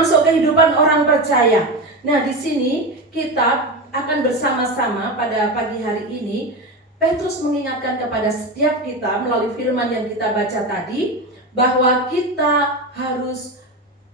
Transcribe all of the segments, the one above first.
termasuk kehidupan orang percaya. Nah, di sini kita akan bersama-sama pada pagi hari ini. Petrus mengingatkan kepada setiap kita melalui firman yang kita baca tadi, bahwa kita harus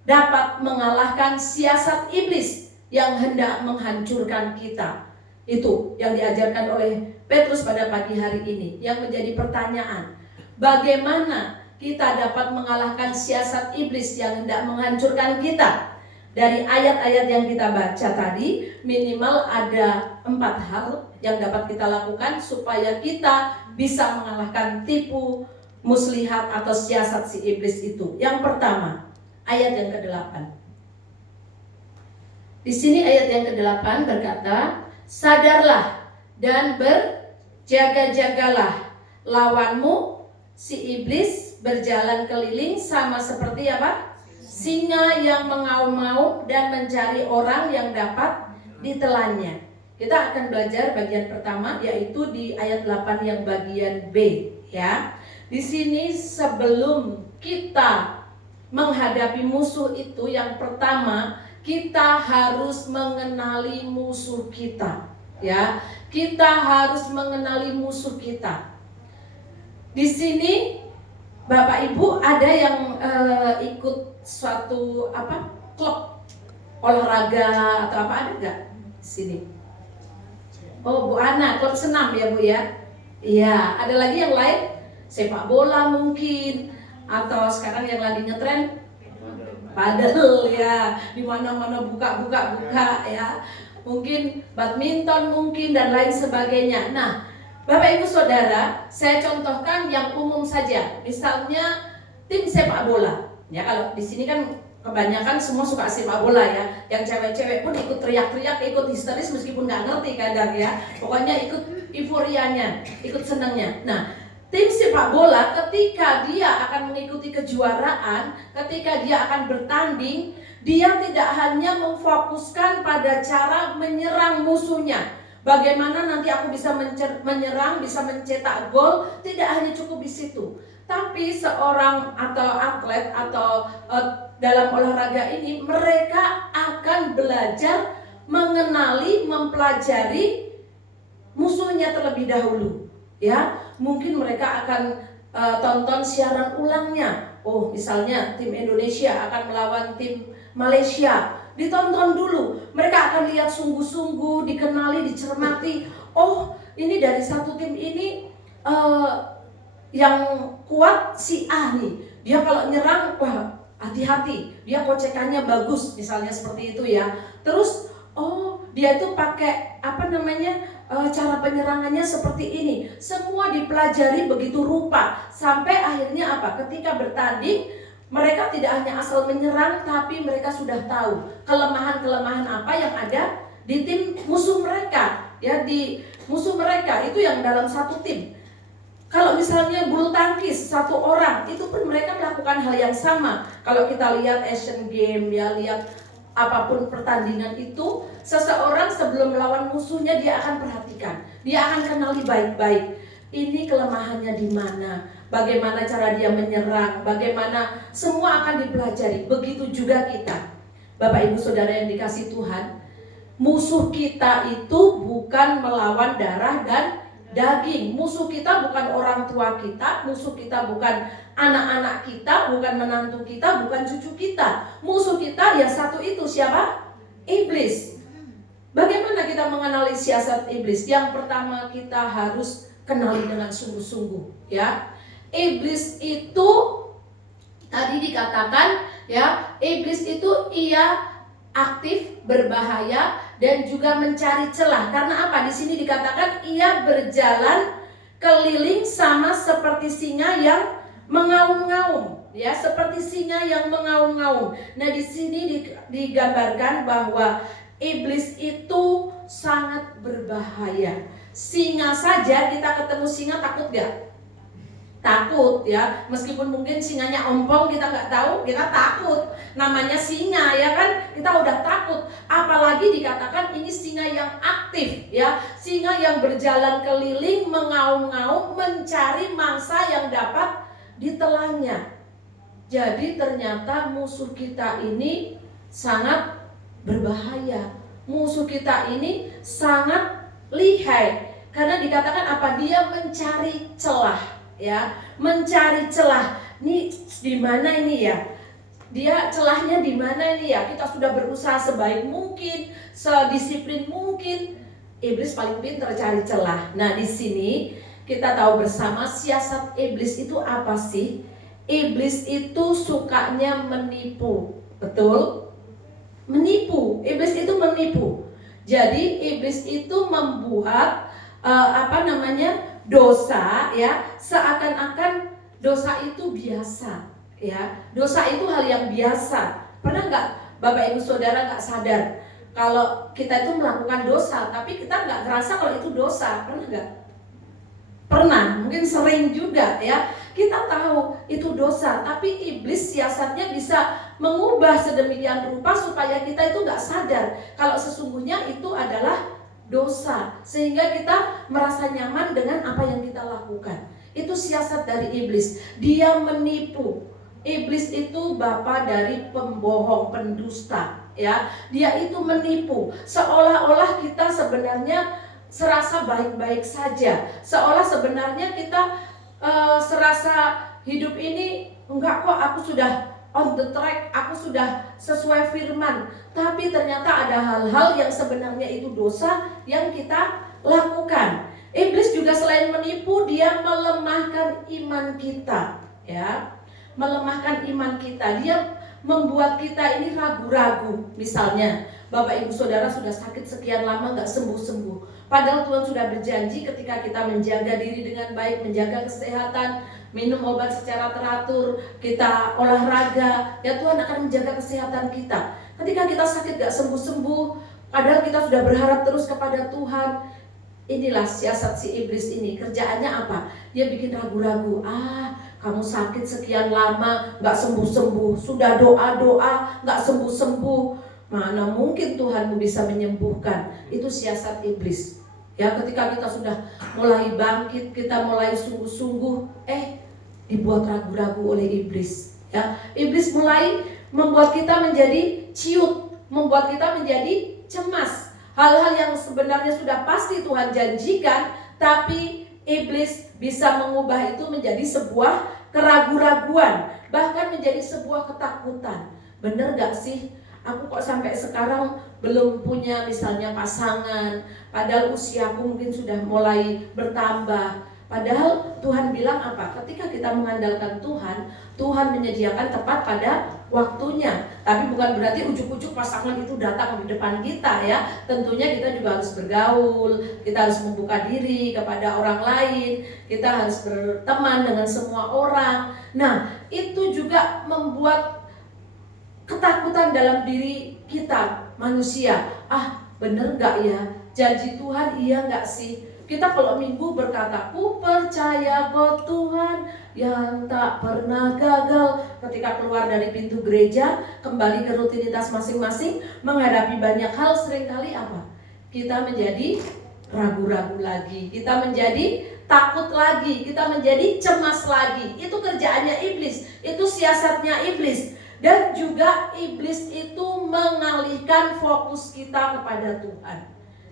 dapat mengalahkan siasat iblis yang hendak menghancurkan kita. Itu yang diajarkan oleh Petrus pada pagi hari ini. Yang menjadi pertanyaan, bagaimana kita dapat mengalahkan siasat iblis yang hendak menghancurkan kita? Dari ayat-ayat yang kita baca tadi, minimal ada 4 hal yang dapat kita lakukan supaya kita bisa mengalahkan tipu muslihat atau siasat si iblis itu. Yang pertama, ayat yang ke-8. Di sini ayat yang ke-8 berkata, sadarlah dan berjaga-jagalah, lawanmu si iblis berjalan keliling sama seperti apa? Singa yang mengaum-ngaum dan mencari orang yang dapat ditelannya. Kita akan belajar bagian pertama, yaitu di ayat 8 yang bagian B, ya. Di sini sebelum kita menghadapi musuh itu, yang pertama kita harus mengenali musuh kita, ya. Kita harus mengenali musuh kita. Di sini Bapak Ibu ada yang ikut suatu klub olahraga atau apa, ada nggak di sini? Oh, Bu Ana, klub senam ya Bu ya? Iya, ada lagi yang lain? Sepak bola mungkin, atau sekarang yang lagi ngetren padel ya, di mana-mana buka ya. Mungkin badminton mungkin dan lain sebagainya. Nah, Bapak Ibu Saudara, saya contohkan yang umum saja. Misalnya tim sepak bola. Ya, kalau di sini kan kebanyakan semua suka sepak bola ya. Yang cewek-cewek pun ikut teriak-teriak, ikut histeris meskipun nggak ngerti kadang ya. Pokoknya ikut euforianya, ikut senangnya. Nah, tim sepak bola ketika dia akan mengikuti kejuaraan, ketika dia akan bertanding, dia tidak hanya memfokuskan pada cara menyerang musuhnya. Bagaimana nanti aku bisa menyerang, bisa mencetak gol, tidak hanya cukup di situ. Tapi seorang atau atlet atau dalam olahraga ini, mereka akan belajar mengenali, mempelajari musuhnya terlebih dahulu. Ya, mungkin mereka akan tonton siaran ulangnya. Oh, misalnya tim Indonesia akan melawan tim Malaysia. Ditonton dulu, mereka akan lihat sungguh-sungguh, dikenali, dicermati. Oh, ini dari satu tim ini yang kuat si A nih. Dia kalau nyerang, wah hati-hati, dia kocekannya bagus, misalnya seperti itu ya. Terus, oh dia itu pakai cara penyerangannya seperti ini. Semua dipelajari begitu rupa, sampai akhirnya apa? Ketika bertanding, mereka tidak hanya asal menyerang, tapi mereka sudah tahu kelemahan-kelemahan apa yang ada di tim musuh mereka. Ya, di musuh mereka itu yang dalam satu tim. Kalau misalnya bulu tangkis satu orang, itu pun mereka melakukan hal yang sama. Kalau kita lihat Asian Games, ya, lihat apapun pertandingan itu, seseorang sebelum melawan musuhnya dia akan perhatikan, dia akan kenali baik-baik. Ini kelemahannya di mana, bagaimana cara dia menyerang, bagaimana, semua akan dipelajari. Begitu juga kita, Bapak Ibu Saudara yang dikasih Tuhan, musuh kita itu bukan melawan darah dan daging. Musuh kita bukan orang tua kita, musuh kita bukan anak-anak kita, bukan menantu kita, bukan cucu kita. Musuh kita yang satu itu siapa? Iblis. Bagaimana kita mengenali siasat iblis? Yang pertama kita harus kenali dengan sungguh-sungguh, ya. Iblis itu tadi dikatakan, ya, iblis itu ia aktif, berbahaya, dan juga mencari celah. Karena apa? Di sini dikatakan ia berjalan keliling sama seperti singa yang mengaum-ngaum, ya, seperti singa yang mengaum-ngaum. Nah, di sini digambarkan bahwa iblis itu sangat berbahaya. Singa saja, kita ketemu singa takut gak? Takut, ya. Meskipun mungkin singanya ompong, kita nggak tahu, kita takut. Namanya singa, ya kan? Kita udah takut. Apalagi dikatakan ini singa yang aktif, ya. Singa yang berjalan keliling, mengaum-ngaum, mencari mangsa yang dapat ditelannya. Jadi ternyata musuh kita ini sangat berbahaya. Musuh kita ini sangat lihai. Karena dikatakan apa? Dia mencari celah, ya, mencari celah. Nih di mana ini ya? Dia celahnya di mana ini ya? Kita sudah berusaha sebaik mungkin, sedisiplin mungkin. Iblis paling pintar cari celah. Nah, di sini kita tahu bersama siasat iblis itu apa sih? Iblis itu sukanya menipu, betul? Menipu. Iblis itu menipu. Jadi iblis itu membuat dosa, ya, seakan-akan dosa itu biasa, ya. Dosa itu hal yang biasa. Pernah nggak Bapak Ibu Saudara nggak sadar kalau kita itu melakukan dosa, tapi kita nggak ngerasa kalau itu dosa? Pernah nggak? Pernah, mungkin sering juga, ya. Kita tahu itu dosa, tapi iblis siasatnya bisa mengubah sedemikian rupa supaya kita itu nggak sadar kalau sesungguhnya itu adalah dosa, sehingga kita merasa nyaman dengan apa yang kita lakukan. Itu siasat dari iblis. Dia menipu. Iblis itu bapa dari pembohong, pendusta, ya. Dia itu menipu, seolah-olah kita sebenarnya serasa baik-baik saja, seolah sebenarnya kita serasa hidup ini enggak kok, aku sudah on the track, aku sudah sesuai firman. Tapi ternyata ada hal-hal yang sebenarnya itu dosa yang kita lakukan. Iblis juga selain menipu, dia melemahkan iman kita, ya. Melemahkan iman kita. Dia membuat kita ini ragu-ragu. Misalnya, Bapak Ibu Saudara sudah sakit sekian lama gak sembuh-sembuh. Padahal Tuhan sudah berjanji ketika kita menjaga diri dengan baik, menjaga kesehatan, minum obat secara teratur, kita olahraga, ya Tuhan akan menjaga kesehatan kita. Ketika kita sakit gak sembuh-sembuh, padahal kita sudah berharap terus kepada Tuhan. Inilah siasat si iblis ini. Kerjaannya apa? Dia bikin ragu-ragu. Kamu sakit sekian lama gak sembuh-sembuh, sudah doa-doa gak sembuh-sembuh, mana mungkin Tuhanmu bisa menyembuhkan. Itu siasat iblis. Ya, ketika kita sudah mulai bangkit, kita mulai sungguh-sungguh, dibuat ragu-ragu oleh iblis. Ya, iblis mulai membuat kita menjadi ciut, membuat kita menjadi cemas. Hal-hal yang sebenarnya sudah pasti Tuhan janjikan, tapi iblis bisa mengubah itu menjadi sebuah keraguan-raguan, bahkan menjadi sebuah ketakutan. Bener gak sih? Aku kok sampai sekarang belum punya misalnya pasangan, padahal usiaku mungkin sudah mulai bertambah. Padahal Tuhan bilang apa? Ketika kita mengandalkan Tuhan, Tuhan menyediakan tepat pada waktunya. Tapi bukan berarti ujuk-ujuk pasangan itu datang di depan kita, ya. Tentunya kita juga harus bergaul, kita harus membuka diri kepada orang lain, kita harus berteman dengan semua orang. Nah, itu juga membuat ketakutan dalam diri kita manusia. Bener gak ya? Janji Tuhan iya gak sih? Kita kalau minggu berkata, ku percaya kau Tuhan yang tak pernah gagal. Ketika keluar dari pintu gereja, kembali ke rutinitas masing-masing, menghadapi banyak hal, seringkali apa? Kita menjadi ragu-ragu lagi, kita menjadi takut lagi, kita menjadi cemas lagi. Itu kerjaannya iblis, itu siasatnya iblis. Dan juga iblis itu mengalihkan fokus kita kepada Tuhan,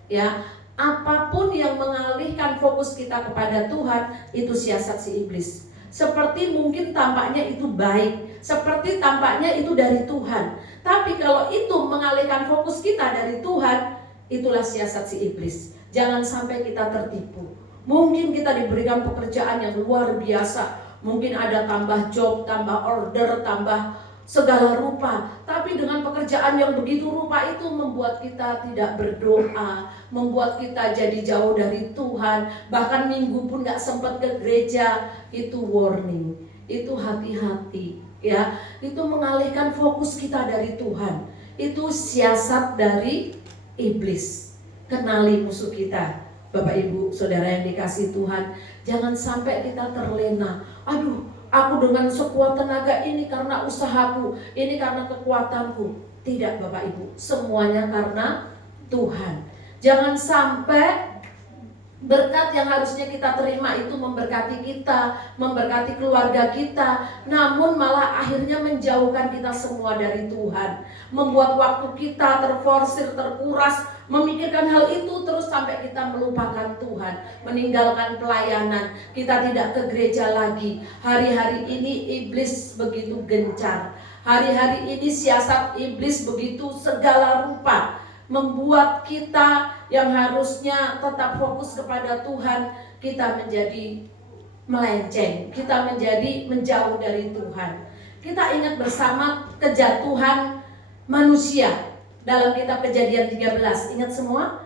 ya. Apapun yang mengalihkan fokus kita kepada Tuhan, itu siasat si iblis. Seperti mungkin tampaknya itu baik, seperti tampaknya itu dari Tuhan, tapi kalau itu mengalihkan fokus kita dari Tuhan, itulah siasat si iblis. Jangan sampai kita tertipu. Mungkin kita diberikan pekerjaan yang luar biasa, mungkin ada tambah job, tambah order, tambah segala rupa, tapi dengan pekerjaan yang begitu rupa itu membuat kita tidak berdoa, membuat kita jadi jauh dari Tuhan, bahkan minggu pun gak sempat ke gereja. Itu warning, itu hati-hati, ya. Itu mengalihkan fokus kita dari Tuhan. Itu siasat dari iblis. Kenali musuh kita, Bapak Ibu Saudara yang dikasihi Tuhan. Jangan sampai kita terlena. Aku dengan sekuat tenaga ini karena usahaku, ini karena kekuatanku. Tidak Bapak Ibu, semuanya karena Tuhan. Jangan sampai Berkat yang harusnya kita terima itu memberkati kita, memberkati keluarga kita, namun malah akhirnya menjauhkan kita semua dari Tuhan. Membuat waktu kita terforsir, terkuras, memikirkan hal itu terus sampai kita melupakan Tuhan, meninggalkan pelayanan, kita tidak ke gereja lagi. Hari-hari ini iblis begitu gencar. Hari-hari ini siasat iblis begitu segala rupa, membuat kita yang harusnya tetap fokus kepada Tuhan, kita menjadi melenceng, kita menjadi menjauh dari Tuhan. Kita ingat bersama kejatuhan manusia dalam kitab Kejadian 13. Ingat semua?